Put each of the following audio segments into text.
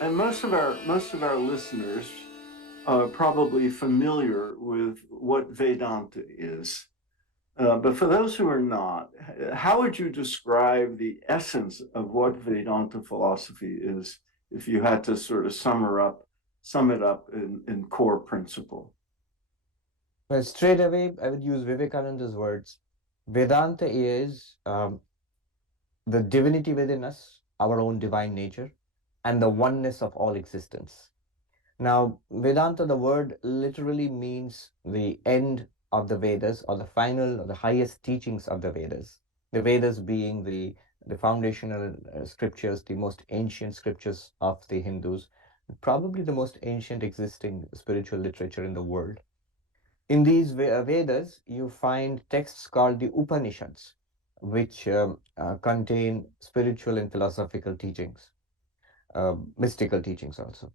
and most of our listeners are probably familiar with what Vedanta is. But for those who are not, how would you describe the essence of what Vedanta philosophy is if you had to sort of sum it up in core principle? Well, straight away, I would use Vivekananda's words. Vedanta is the divinity within us, our own divine nature, and the oneness of all existence. Now, Vedanta, the word literally means the end of the Vedas, or the final or the highest teachings of the Vedas. The Vedas being the foundational scriptures, the most ancient scriptures of the Hindus, probably the most ancient existing spiritual literature in the world. In these Vedas, you find texts called the Upanishads, which contain spiritual and philosophical teachings, mystical teachings also.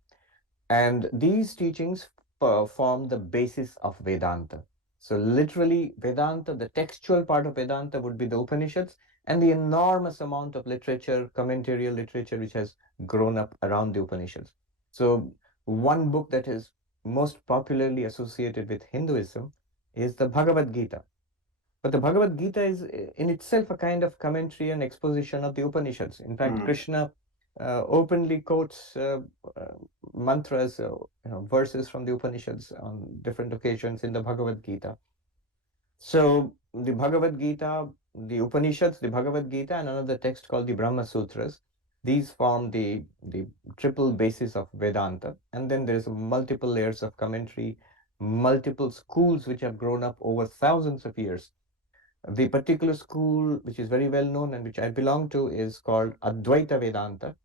And these teachings form the basis of Vedanta. So literally, Vedanta, the textual part of Vedanta would be the Upanishads and the enormous amount of literature, commentarial literature, which has grown up around the Upanishads. So one book that is most popularly associated with Hinduism is the Bhagavad Gita. But the Bhagavad Gita is in itself a kind of commentary and exposition of the Upanishads. In fact, Krishna openly quotes mantras, verses from the Upanishads on different occasions in the Bhagavad Gita. So the Bhagavad Gita, the Upanishads, the Bhagavad Gita, and another text called the Brahma Sutras. These form the triple basis of Vedanta. And then there's multiple layers of commentary, multiple schools which have grown up over thousands of years. The particular school which is very well known and which I belong to is called Advaita Vedanta,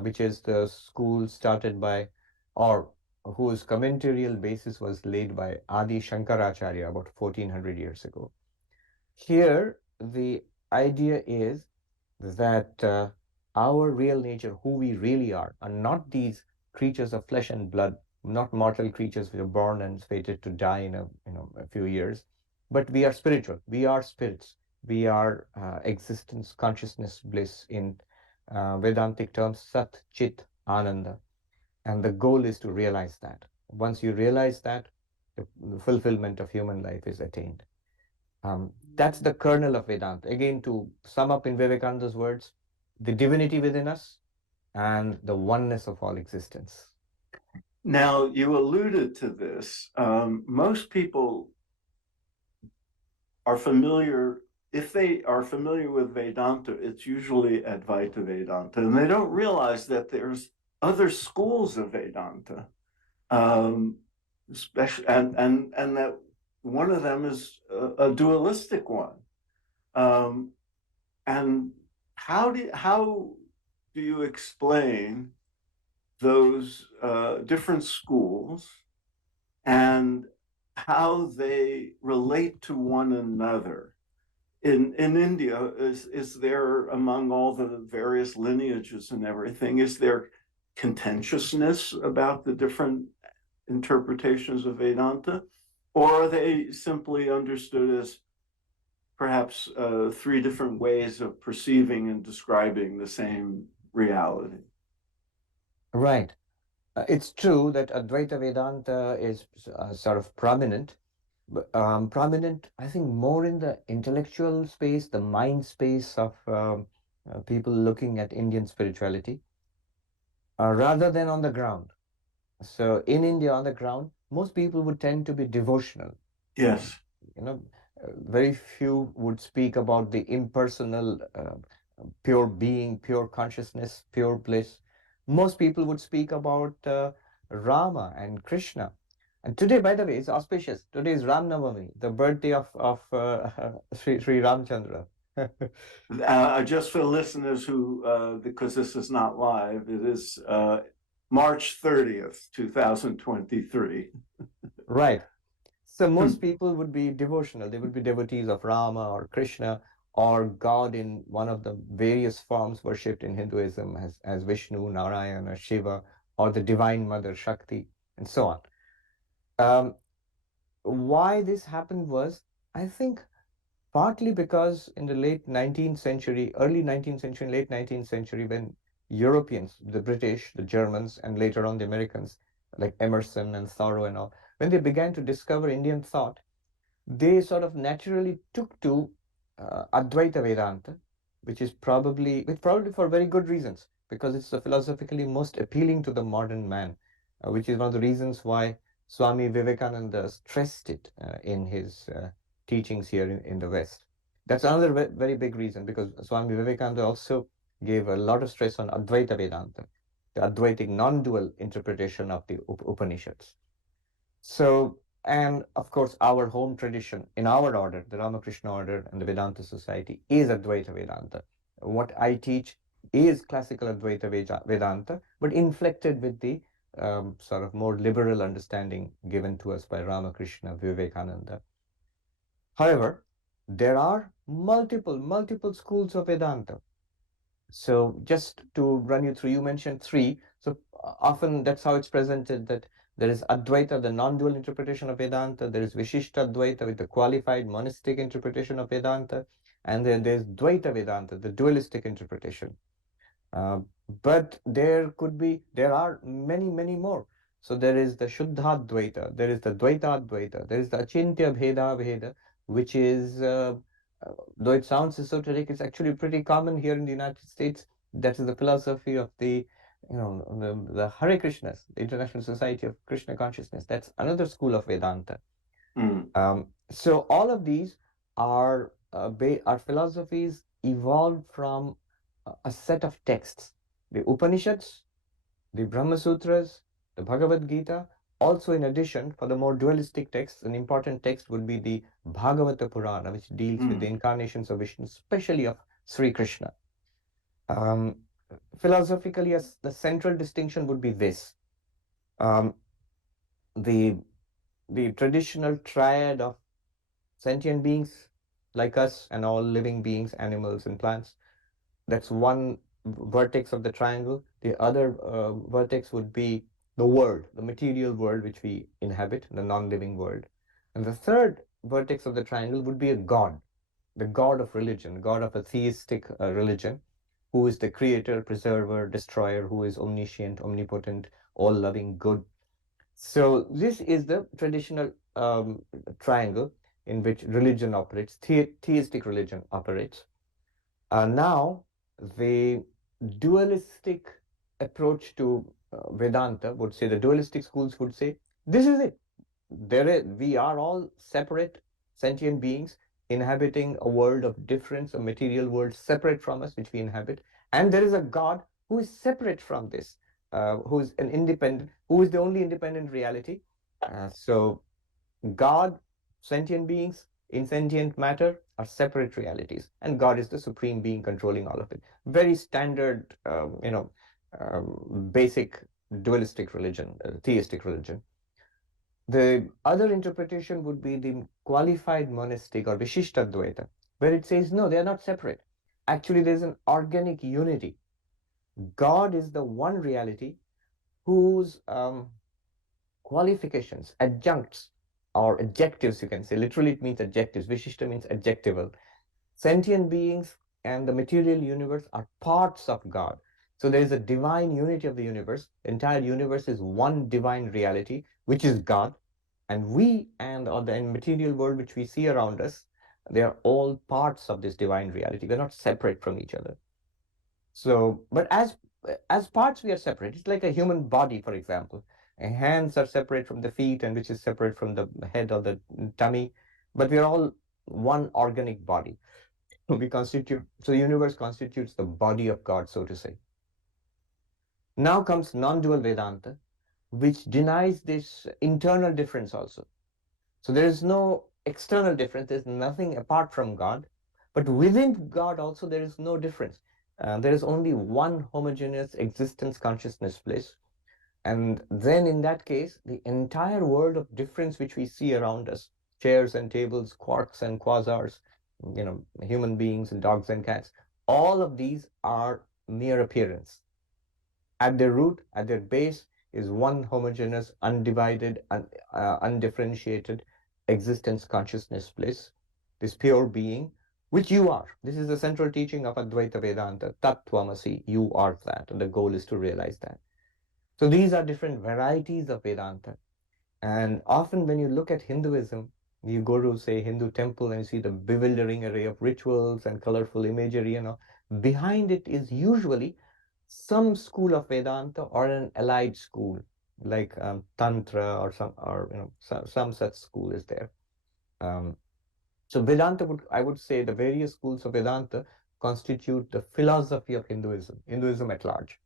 which is the school started by, or whose commentarial basis was laid by Adi Shankaracharya about 1400 years ago. Here, the idea is that our real nature, who we really are not these creatures of flesh and blood, not mortal creatures which are born and fated to die in a few years, but we are spiritual. We are spirits. We are existence, consciousness, bliss in Vedantic terms, Sat, Chit, Ananda. And the goal is to realize that. Once you realize that, the fulfillment of human life is attained. That's the kernel of Vedanta. Again, to sum up in Vivekananda's words, the divinity within us and the oneness of all existence. Now, you alluded to this. Most people are familiar, if they are familiar with Vedanta, it's usually Advaita Vedanta, and they don't realize that there's other schools of Vedanta, especially, and that one of them is a dualistic one. And how do you explain those different schools and how they relate to one another? In India, is there, among all the various lineages and everything, is there contentiousness about the different interpretations of Vedanta? Or are they simply understood as perhaps three different ways of perceiving and describing the same reality? Right. It's true that Advaita Vedanta is sort of prominent, but prominent, I think, more in the intellectual space, the mind space of people looking at Indian spirituality, rather than on the ground. So in India, on the ground, most people would tend to be devotional. Yes. Very few would speak about the impersonal, pure being, pure consciousness, pure bliss. Most people would speak about Rama and Krishna. And today, by the way, is auspicious. Today is Ram Navami, the birthday of Sri Ramchandra. Just for listeners who, because this is not live, it is March 30th, 2023. Right. So most people would be devotional. They would be devotees of Rama or Krishna or God in one of the various forms worshipped in Hinduism as Vishnu, Narayana, Shiva, or the Divine Mother, Shakti, and so on. Why this happened was, I think, partly because in the late 19th century, early 19th century, late 19th century, when Europeans, the British, the Germans, and later on the Americans, like Emerson and Thoreau and all, when they began to discover Indian thought, they sort of naturally took to Advaita Vedanta, which probably for very good reasons, because it's philosophically most appealing to the modern man, which is one of the reasons why Swami Vivekananda stressed it in his teachings here in the West. That's another very big reason, because Swami Vivekananda also gave a lot of stress on Advaita Vedanta, the Advaitic non-dual interpretation of the Upanishads. So, and of course, our home tradition in our order, the Ramakrishna Order and the Vedanta Society, is Advaita Vedanta. What I teach is classical Advaita Vedanta, but inflected with the sort of more liberal understanding given to us by Ramakrishna Vivekananda. However, there are multiple schools of Vedanta. So just to run you through, you mentioned three. So often that's how it's presented, that there is Advaita, the non-dual interpretation of Vedanta. There is Vishishta Advaita with the qualified monastic interpretation of Vedanta. And then there's Dvaita Vedanta, the dualistic interpretation. But there are many more. So there is the Shuddha Dvaita, there is the Dvaita Advaita, there is the Achintya Bheda Bheda, which is, though it sounds esoteric, it's actually pretty common here in the United States. That is the philosophy of the Hare Krishnas, the International Society of Krishna Consciousness. That's another school of Vedanta. So all of these are philosophies evolved from a set of texts, the Upanishads, the Brahma Sutras, the Bhagavad Gita. Also, in addition, for the more dualistic texts, an important text would be the Bhagavata Purana, which deals with the incarnations of Vishnu, especially of Sri Krishna. Philosophically, the central distinction would be this. The traditional triad of sentient beings like us and all living beings, animals and plants, that's one vertex of the triangle. The other vertex would be the world, the material world which we inhabit, the non-living world. And the third vertex of the triangle would be a god, the god of religion, god of a theistic religion, who is the creator, preserver, destroyer, who is omniscient, omnipotent, all-loving, good. So this is the traditional triangle in which religion operates, theistic religion operates. Now, the dualistic approach to Vedanta would say, the dualistic schools would say, this is it. We are all separate sentient beings inhabiting a world of difference, a material world separate from us, which we inhabit. And there is a God who is separate from this, who is who is the only independent reality. So God, sentient beings, insentient matter are separate realities, and God is the supreme being controlling all of it. Very standard, basic dualistic religion, theistic religion. The other interpretation would be the qualified monastic or Vishishtadvaita, where it says, no, they are not separate. Actually, there's an organic unity. God is the one reality whose qualifications, adjuncts, or adjectives, you can say. Literally, it means adjectives. Vishishta means adjectival. Sentient beings and the material universe are parts of God. So there is a divine unity of the universe. The entire universe is one divine reality, which is God. And we or the material world which we see around us, they are all parts of this divine reality. They're not separate from each other. So, but as parts, we are separate. It's like a human body, for example. Hands are separate from the feet, and which is separate from the head or the tummy. But we are all one organic body. So the universe constitutes the body of God, so to say. Now comes non-dual Vedanta, which denies this internal difference also. So there is no external difference. There's nothing apart from God. But within God also, there is no difference. There is only one homogeneous existence consciousness place. And then in that case, the entire world of difference which we see around us, chairs and tables, quarks and quasars, human beings and dogs and cats, all of these are mere appearance. At their root, at their base, is one homogeneous, undivided, undifferentiated existence consciousness bliss, this pure being which you are. This is the central teaching of Advaita Vedanta, Tattvamasi, you are that, and the goal is to realize that. So these are different varieties of Vedanta. And often when you look at Hinduism, you go to, say, Hindu temple and you see the bewildering array of rituals and colorful imagery, behind it is usually some school of Vedanta or an allied school, like Tantra or some such school is there. So Vedanta I would say the various schools of Vedanta constitute the philosophy of Hinduism at large.